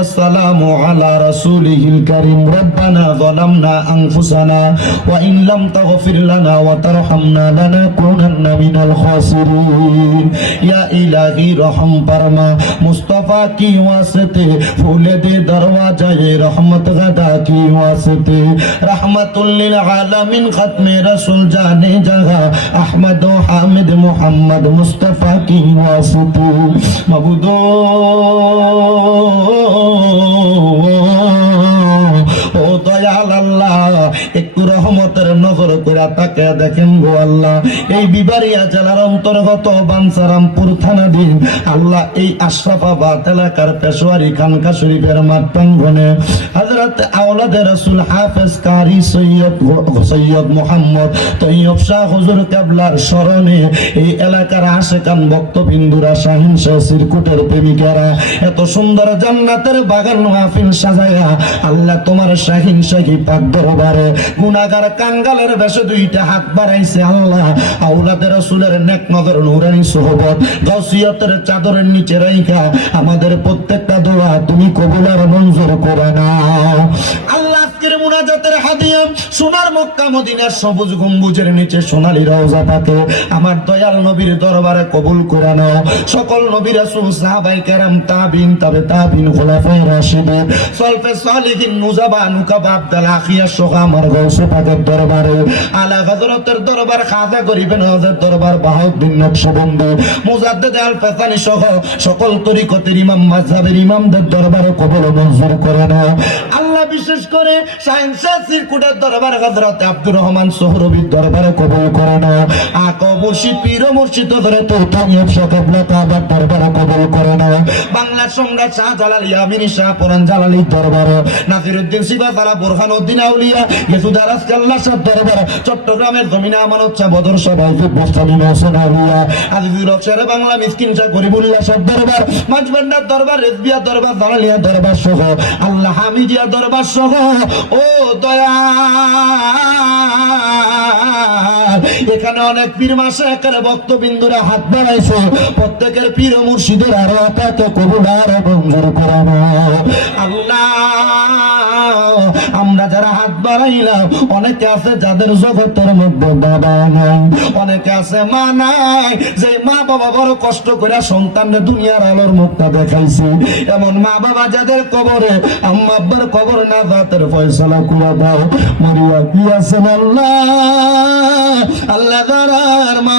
والسلام على رسوله الكريم ربنا ظلمنا أنفسنا وإن لم تغفر لنا وترحمنا لنكونن من الخاسرين يا إلهي رحم فرما مصطفى کی واسطے پھول دے دروازہ رحمت غدا کی واسطے رحمت للعالمین ختم رسول جانے جگہ احمد و حامد محمد مصطفیٰ کی واسطے مبدو নজর করে তাকে দেখেন গো আল্লাহ, এই বিবারিয়া জেলার অন্তর্গত বানসারামপুর থানাধীন আল্লাহ, এই আশরাফাবাদ এলাকার পেশোয়ারি খানকা শরীফের মাঠ প্রাঙ্গনে হজরত আওলাদের রসুল হাফেজ কারি সৈয়দ সৈয়দ মোহাম্মদ তৈয়ব শাহ হুজুর কেবলার স্মরণে এই এলাকার আশেকান ভক্তবিন্দুরা শাহিন শাহ সিরকুটের প্রেমিকারা এত সুন্দর জান্নাতের বাগান মাহফিল সাজায়া আল্লাহ তোমার শাহিন শাহী পাক দরবারে গুনাগার কাঙ্গালের বেশে দুইটা হাত বাড়াইছে, আল্লাহ। আউলাদের রসুলের নেক নজর নুরানি সোহবত, গসিয়তের চাদরের নিচে রাইখা, আমাদের প্রত্যেকটা দোয়া তুমি কবুলার মঞ্জুর করে আজকের মুনাজাতের হাদিয়া, সোনার মক্কা, মদিনার সবুজ গম্বুজের নিচে সোনালী রওজা পাকে আমার দয়াল নবীর দরবারে কবুল করে নাও। সকল নবী রাসূল, সাহাবাই কেরাম, তাবিন, তবে তাবিন রাশিদিন সালিহিন নুকাবা, আব্দাল আখিয়া আমার গৌসে পাকের দরবারে। আলা হযরতের দরবার, খাজা গরিবের নজর দরবার, বাহাউদ্দিন নকশবন্দি মুজাদ্দিদ আল ফাসানি সহ সকল তরিকতের ইমাম, মাযহাবের ইমামদের দরবারে কবুল মঞ্জুর করে নাও। বিশেষ করে সায়েন্সের সিরকুটের দরবারে হযরত আব্দুর রহমান সোহরবির দরবারে কবুল করে নাও। আক মুর্শিদ পীর মুর্শিদ ধরে তো তামিয়ব সাকাবলা কাবার দরবারে কবুল করে নাও বাংলা সম্রাট শাহ জালাল ইয়ামিনী, শাহ পুরান জালালির দরবারে, নাসিরউদ্দিন সিবা তারা বুরহান উদ্দিন আউলিয়া ইয়েসুদার আজকাল্লা শাহ দরবার, চট্টগ্রামের জমিনে আমানত শাহ বদর বস্তানি মহসেন আউলিয়া আজিজুর বাংলা মিসকিন শাহ গরিবুল্লাহ দরবার মাঝবান্ডার দরবার, রেজবিয়া দরবার দালালিয়া দরবার সহ, আল্লাহ হামিদিয়া দরবার সহ, ও দয়া এখানে অনেক পীর মাসে একের ভক্তবিন্দুরা হাত বাড়াইছে, প্রত্যেকের পীর ও মুর্শিদের আরও কত কবুলার বন্ধুর করাবো আল্লাহ আমরা যারা হাত বাড়াইলাম, অনেকে আছে যাদের জগতের মধ্যে বাবা নাই, অনেকে আছে মা নাই, যে মা বাবা বড় কষ্ট করে সন্তানকে দুনিয়ার আলোর মুখটা দেখাইছে। এমন মা বাবা যাদের কবরে, আম্মা আব্বার কবর না জাতের ফয়সালা কুয়া দাও, মরিয়া কি আছেন আল্লাহ? আল্লাহ দারার মা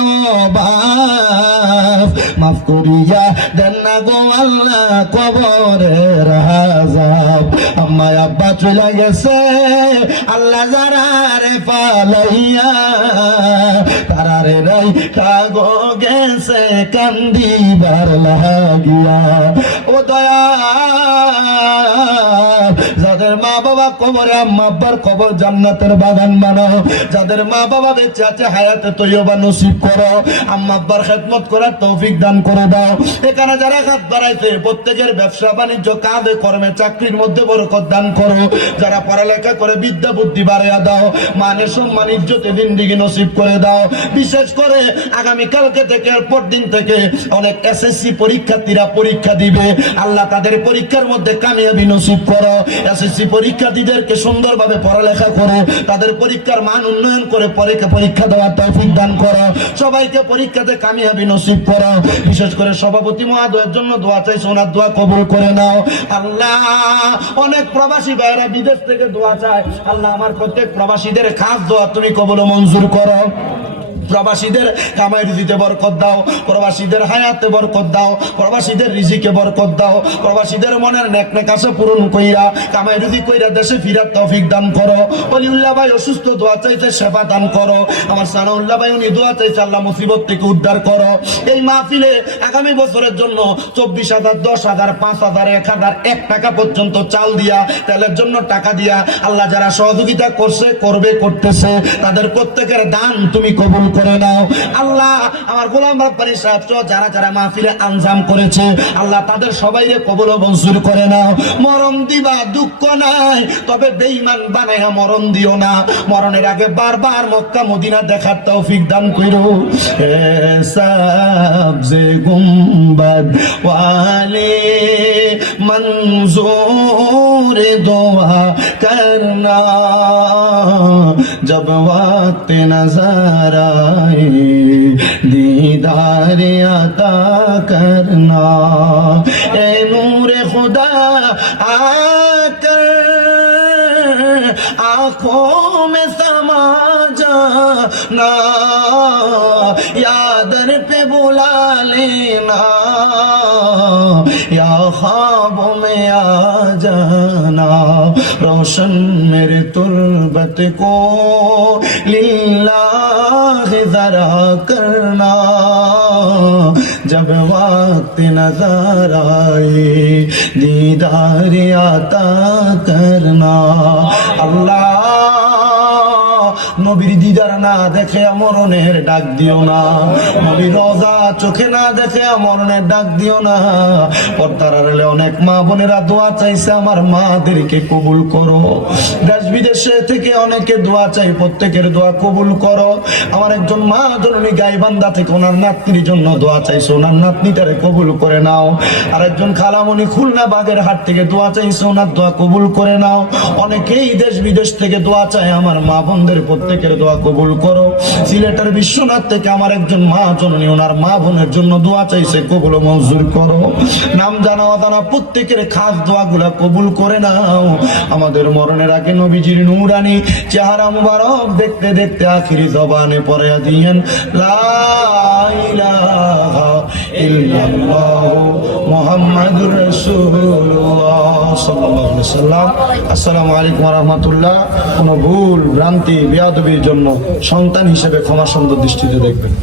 বাপ, মাফ করিয়া দেন না গো আল্লাহ কবরের হাজাব আম্মা আব্বা চলে গেছে, আল্লাহ যারারে পালাইয়া তারারে রাই কাগো গেছে কান্দিবার লাগিয়া। ও দয়া যাদের মা বাবা কবরে, আম্মা আব্বার কবর জান্নাতের বাগান বানাও যাদের মা বাবা বেঁচে আছে, হায়াতে তৈবা নসিব করো, আম্মা আব্বার খেদমত করার তৌফিক দান করে দাও। এখানে যারা হাত বাড়াইছে, প্রত্যেকের ব্যবসা, বাণিজ্য, কাজে, কর্মে, চাকরির মধ্যে দান করো। যারা পড়ালেখা করে, বিদ্যা বুদ্ধি বাড়িয়ে দাও মানে সম্মান, ইজ্জতে দিকে নসিব করে দাও। বিশেষ করে আগামী কালকে থেকে, এরপর দিন থেকে অনেক এসএসসি পরীক্ষার্থীরা পরীক্ষা দিবে। আল্লাহ তাদের পরীক্ষার মধ্যে কামিয়াবি নসিব করো। এসএসসি পরীক্ষার্থীদেরকে সুন্দরভাবে পড়ালেখা করো। তাদের পরীক্ষার মান উন্নয়ন করে পরীক্ষা পরীক্ষা দেওয়ার তৌফিক দান করো। সবাইকে পরীক্ষাতে কামিয়াবি নসিব করো। বিশেষ করে সভাপতি মহাদয়ের জন্য দোয়া চাইছে, ওনার দোয়া কবুল করে নাও। আল্লাহ, অনেক প্রবাসী বাইরে বিদেশ থেকে দোয়া চায়, আল্লাহ আমার প্রত্যেক প্রবাসীদের খাস দোয়া তুমি কবল মঞ্জুর করো। প্রবাসীদের কামাই রুজিতে বরকত দাও, প্রবাসীদের হায়াতে বরকত দাও, প্রবাসীদের রিজিকে বরকত দাও, প্রবাসীদের মনের নেক নেকাশে পূরণ কইরা কামাই রুজি কইরা দেশে ফিরার তৌফিক দান করো। অলিউল্লাহ ভাই অসুস্থ, দোয়া চাইতে সেবা দান করো। আমার সানাউল্লাহ ভাই, উনি দোয়া চাইছে, আল্লাহ মুসিবত থেকে উদ্ধার করো। এই মাহফিলে আগামী বছরের জন্য চব্বিশ হাজার, দশ হাজার, পাঁচ হাজার, এক হাজার, এক টাকা পর্যন্ত চাল দিয়া, তেলের জন্য টাকা দিয়া, আল্লাহ যারা সহযোগিতা করছে, করবে, করতেছে, তাদের প্রত্যেকের দান তুমি কবুল করো। করে নাও। আল্লাহ, আমার গোলাম রব্বানি সাহেব যারা যারা মাহফিলে আঞ্জাম করেছে, আল্লাহ তাদের সবাই রে কবল মঞ্জুর করে নাও। মরণ দিবা, দুঃখ নাই, তবে বেঈমান বানাইয়া মরণ দিও না। মরণের আগে বারবার মক্কা, মদিনা দেখার তৌফিক দান করো সাবজে গুম্বাদ ওয়ালে মঞ্জুর দোয়া করনা। जब वक्त नजर आए दीदार अता करना ए नूर खुदा आकर आंखों में समा जाना यादर पे बुला लेना خوابوں میں آ جانا۔ روشن میرے تربت کو للہ ذرا کرنا۔ جب وقت نظر آئے، دیدار عطا کرنا۔ اللہ নবীর দিদার না দেখে মরণের ডাক দিও না। নবীর রোজা চোখে না দেখে মরণের ডাক দিও না। পর্দার আড়ালে অনেক মা বোনেরা দোয়া চাইছে, আমার মাদেরকে কবুল করো। দেশ বিদেশে থেকে অনেকে দোয়া চাই, প্রত্যেকের দোয়া কবুল করো। আমার একজন মা জননী গাইবান্ধা থেকে ওনার নাতনির জন্য দোয়া চাইছে, ওনার নাতনিটারে কবুল করে নাও। আর একজন খালামণি খুলনা বাগের হাট থেকে দোয়া চাইছে, ওনার দোয়া কবুল করে নাও। অনেকেই দেশ বিদেশ থেকে দোয়া চায়, আমার মা বোনদের প্রত্যেকের দোয়া কবুল করো। সিলেটের বিশ্বনাথ থেকে আমার একজন মা জননী, ওনার মা বোনের জন্য দোয়া চাইছে কবুল মঞ্জুর করো। নাম জানা অজানা, প্রত্যেকের খাস দোয়া গুলা কবুল করে নাও। আমাদের মরণের আগে নবীজির নুরানি চেহারা মুবারক দেখতে দেখতে আখিরি জবানে পরে দিয়েন, লা ইল্লাল্লাহ মুহাম্মাদুর আসসালামু আলাইকুম রাহমাতুল্লাহ কোনো ভুল, ভ্রান্তি, বেয়াদবির জন্য সন্তান হিসেবে ক্ষমা সুন্দর দৃষ্টিতে দেখবেন।